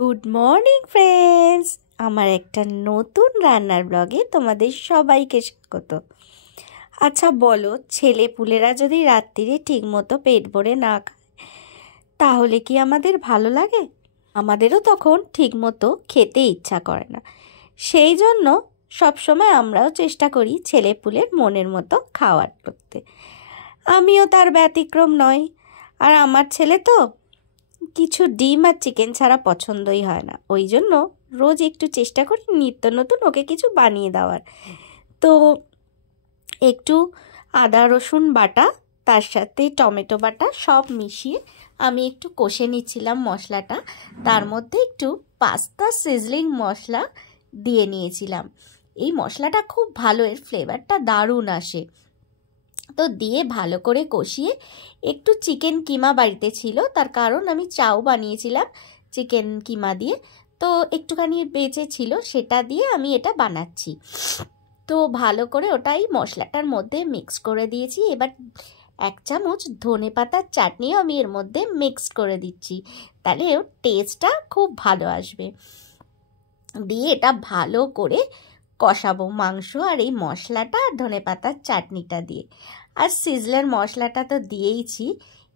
Good morning friends, আমার একটা নতুন রান্নার ব্লগে তোমাদের সবাইকে স্বাগত। আচ্ছা বলো, ছেলেপুলেরা যদি রাত্রিরে ঠিকমতো পেট ভরে না খায় তাহলে কি আমাদের ভালো লাগে? আমাদেরও তখন ঠিকমতো খেতে ইচ্ছা করে না। সেই জন্য সবসময় আমরাও চেষ্টা করি ছেলেপুলের মনের মতো খাওয়ার করতে। আমিও তার ব্যতিক্রম নয়। আর আমার ছেলে তো কিছু ডিম আর চিকেন ছাড়া পছন্দই হয় না, ওই জন্য রোজ একটু চেষ্টা করি নিত্য নতুন ওকে কিছু বানিয়ে দেওয়ার। তো একটু আদা রসুন বাটা, তার সাথে টমেটো বাটা সব মিশিয়ে আমি একটু কষে নিচ্ছিলাম মশলাটা। তার মধ্যে একটু পাস্তা সিজলিং মশলা দিয়ে নিয়েছিলাম। এই মশলাটা খুব ভালো, এর ফ্লেভারটা দারুণ আসে। তো দিয়ে ভালো করে কষিয়ে একটু চিকেন কিমা বাড়িতে ছিল, তার কারণ আমি চাও বানিয়েছিলাম চিকেন কিমা দিয়ে, তো একটুখানি বেঁচে ছিল, সেটা দিয়ে আমি এটা বানাচ্ছি। তো ভালো করে ওটাই মশলাটার মধ্যে মিক্স করে দিয়েছি। এবার 1 চামচ ধনেপাতার চাটনিও আমি এর মধ্যে মিক্স করে দিচ্ছি, তাহলে ওর টেস্টটা খুব ভালো আসবে। দিয়ে এটা ভালো করে কষাবো মাংস আর এই মশলাটা আর ধনেপাতার চাটনিটা দিয়ে। আর সিজলার মশলাটা তো দিয়েইছি।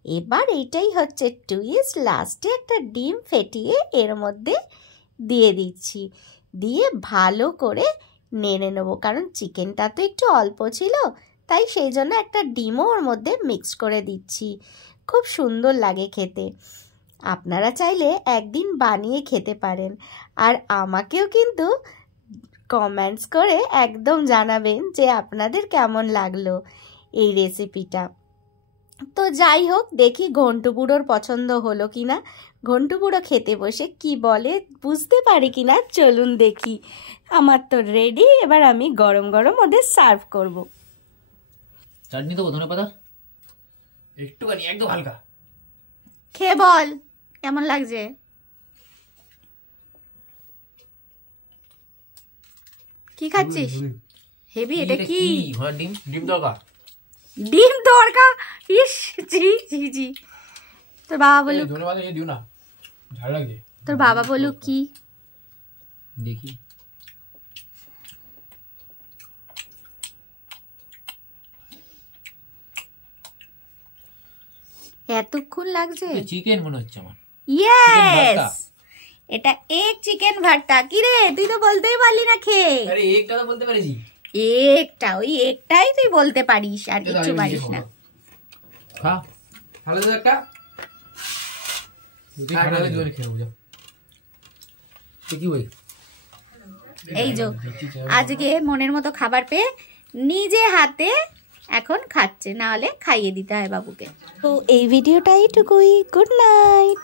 এবার এইটাই হচ্ছে টুইস্ট, লাস্টে একটা ডিম ফেটিয়ে এর মধ্যে দিয়ে দিচ্ছি, দিয়ে ভালো করে নেড়ে নেবো। কারণ চিকেনটা তো একটু অল্প ছিল, তাই সেই জন্য একটা ডিমও ওর মধ্যে মিক্স করে দিচ্ছি। খুব সুন্দর লাগে খেতে। আপনারা চাইলে একদিন বানিয়ে খেতে পারেন। আর আমাকেও কিন্তু কমেন্টস করে একদম জানাবেন যে আপনাদের কেমন লাগলো এই রেসিপিটা। তো যাই হোক, দেখি ঘন্টু বুড়োর পছন্দ হলো কি না। ঘন্টু বুড়ো খেতে বসে কি বলে বুঝতে পারি কি না, চলুন দেখি। আমার তো রেডি, এবার আমি গরম গরম ওদের সার্ভ করব। চাটনি দেবো ধনেপাতার একটুখানি, একদম হালকা। খেয়ে বল কেমন লাগছে। কি খাচ্ছিস? হেভি। এটা কি? ডিম ডিম দরকার, ডিম দরকার। ইস জি জি জি। তোর বাবা বলুক, ধনেপাতা দিও না, ঝাল লাগে। তোর বাবা বলুক কি দেখি। এতক্ষণ লাগছে? চিকেন মনে হচ্ছে আমার। ইয়েস, এটা এক চিকেন ভর্তা। কি রে, তুই তো বলতেই পারলি না খেয়ে। আরে একটা তো বলতে পারিস। একটা, ওই একটাই তুই বলতে পারিস, আর কিছু পারিস না। খা, ভালো তো একটা। এই যে আজকে মনের মতো খাবার পেয়ে নিজে হাতে এখন খাচ্ছে, না হলে খাইয়ে দিতে হয় বাবুকে। তো এই ভিডিওটা এইটুকুই। Good night.